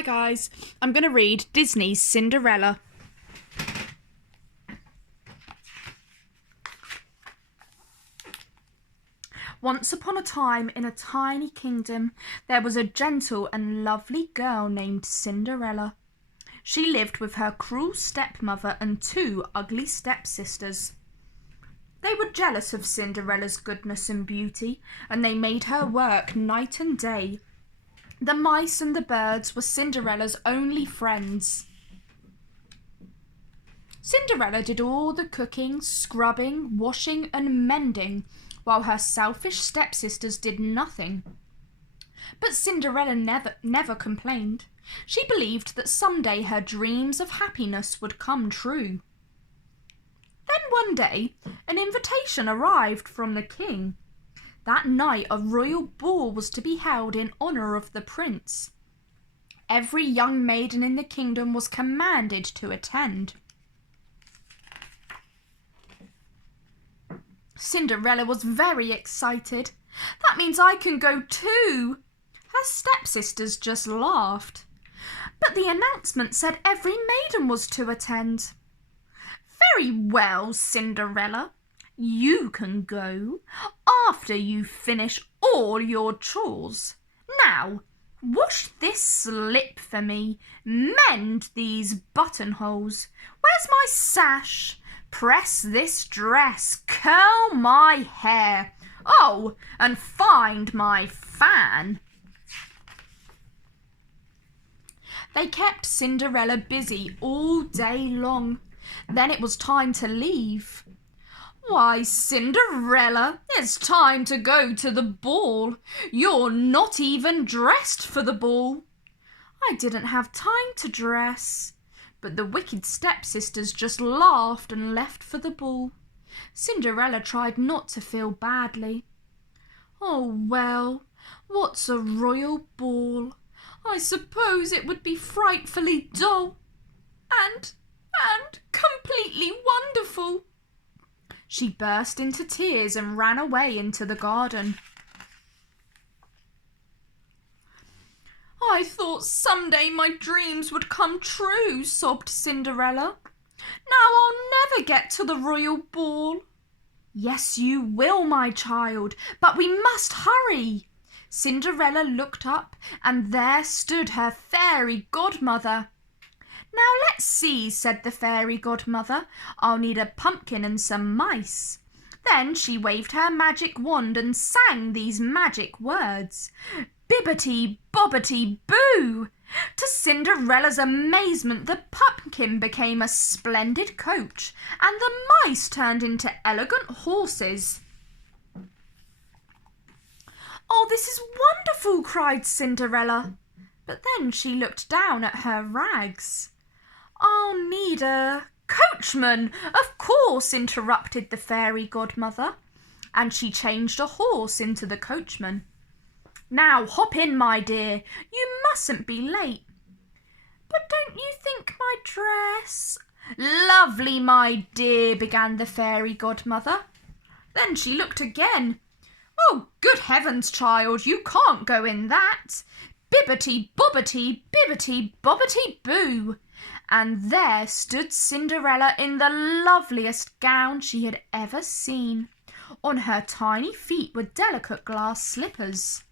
Hi guys, I'm going to read Disney's Cinderella. Once upon a time, in a tiny kingdom, there was a gentle and lovely girl named Cinderella. She lived with her cruel stepmother and two ugly stepsisters. They were jealous of Cinderella's goodness and beauty, and they made her work night and day. The mice and the birds were Cinderella's only friends. Cinderella did all the cooking, scrubbing, washing and mending, while her selfish stepsisters did nothing. But Cinderella never complained. She believed that someday her dreams of happiness would come true. Then one day, an invitation arrived from the king. That night a royal ball was to be held in honour of the prince. Every young maiden in the kingdom was commanded to attend. Cinderella was very excited. That means I can go too. Her stepsisters just laughed. But the announcement said every maiden was to attend. Very well, Cinderella. You can go after you finish all your chores. Now, wash this slip for me. Mend these buttonholes. Where's my sash? Press this dress, curl my hair. Oh, and find my fan. They kept Cinderella busy all day long. Then it was time to leave. Why, Cinderella, it's time to go to the ball. You're not even dressed for the ball. I didn't have time to dress. But the wicked stepsisters just laughed and left for the ball. Cinderella tried not to feel badly. Oh well, what's a royal ball? I suppose it would be frightfully dull and completely wonderful. She burst into tears and ran away into the garden. I thought someday my dreams would come true, sobbed Cinderella. Now I'll never get to the royal ball. Yes, you will, my child, but we must hurry. Cinderella looked up, and there stood her fairy godmother. Now let's see, said the fairy godmother. I'll need a pumpkin and some mice. Then she waved her magic wand and sang these magic words. Bibbity, bobbity, boo! To Cinderella's amazement, the pumpkin became a splendid coach, and the mice turned into elegant horses. Oh, this is wonderful, cried Cinderella. But then she looked down at her rags. I'll need a coachman, of course, interrupted the fairy godmother, and she changed a horse into the coachman. Now hop in, my dear, you mustn't be late. But don't you think my dress... Lovely, my dear, began the fairy godmother. Then she looked again. Oh, good heavens, child, you can't go in that. Bibbity, bobbity, bibbity, bobbity, boo. And there stood Cinderella in the loveliest gown she had ever seen. On her tiny feet were delicate glass slippers.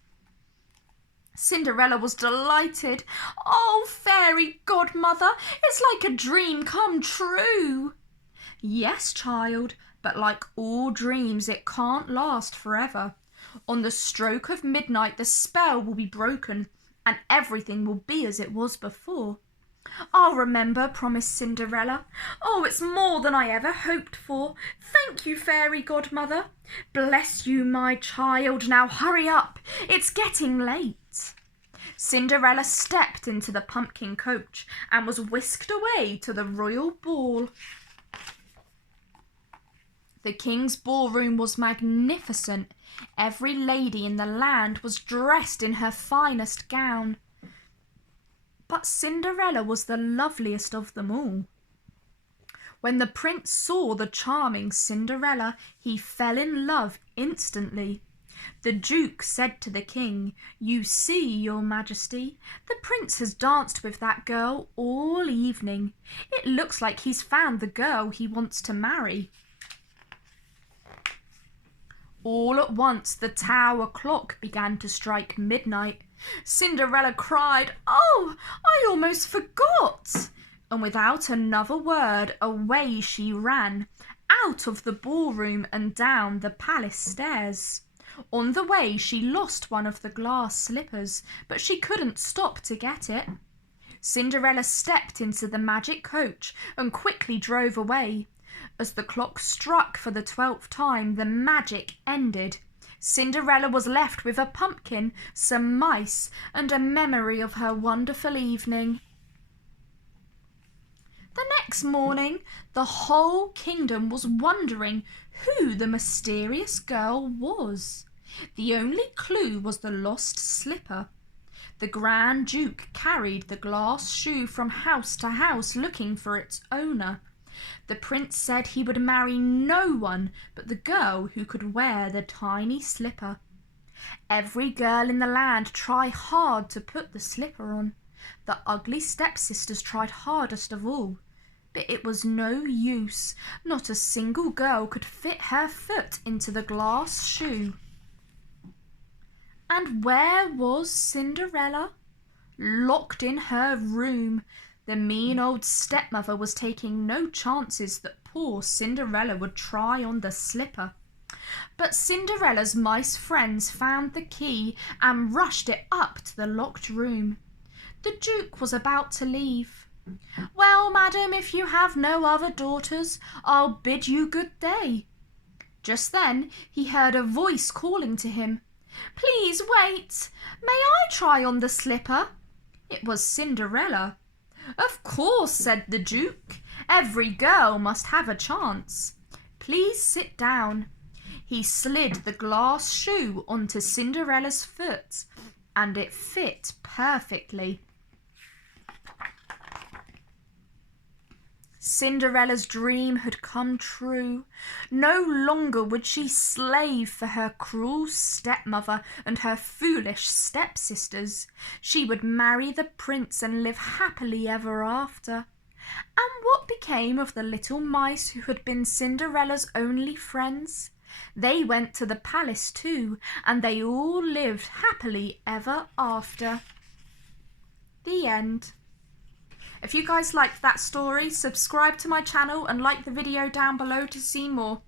Cinderella was delighted. Oh, fairy godmother, it's like a dream come true. Yes, child, but like all dreams, it can't last forever. On the stroke of midnight, the spell will be broken, and everything will be as it was before. I'll remember, promised Cinderella. Oh, it's more than I ever hoped for. Thank you, fairy godmother. Bless you, my child. Now hurry up. It's getting late. Cinderella stepped into the pumpkin coach and was whisked away to the royal ball. The king's ballroom was magnificent. Every lady in the land was dressed in her finest gown. But Cinderella was the loveliest of them all. When the prince saw the charming Cinderella, he fell in love instantly. The Duke said to the King, "You see, your Majesty, the Prince has danced with that girl all evening. It looks like he's found the girl he wants to marry." All at once the tower clock began to strike midnight. Cinderella cried, "Oh, I almost forgot!" And without another word, away she ran, out of the ballroom and down the palace stairs. On the way she lost one of the glass slippers, but she couldn't stop to get it. Cinderella stepped into the magic coach and quickly drove away. As the clock struck for the 12th time, the magic ended. Cinderella was left with a pumpkin, some mice, and a memory of her wonderful evening. The next morning, the whole kingdom was wondering who the mysterious girl was. The only clue was the lost slipper. The Grand Duke carried the glass shoe from house to house looking for its owner. The prince said he would marry no one but the girl who could wear the tiny slipper. Every girl in the land tried hard to put the slipper on. The ugly stepsisters tried hardest of all, but it was no use. Not a single girl could fit her foot into the glass shoe. And where was Cinderella? Locked in her room. The mean old stepmother was taking no chances that poor Cinderella would try on the slipper. But Cinderella's mice friends found the key and rushed it up to the locked room. The Duke was about to leave. "Well, madam, if you have no other daughters, I'll bid you good day." Just then he heard a voice calling to him. "Please wait. May I try on the slipper?" It was Cinderella. "Of course," said the Duke. "Every girl must have a chance. Please sit down." He slid the glass shoe onto Cinderella's foot, and it fit perfectly. Cinderella's dream had come true. No longer would she slave for her cruel stepmother and her foolish stepsisters. She would marry the prince and live happily ever after. And what became of the little mice who had been Cinderella's only friends? They went to the palace too, and they all lived happily ever after. The end. If you guys liked that story, subscribe to my channel and like the video down below to see more.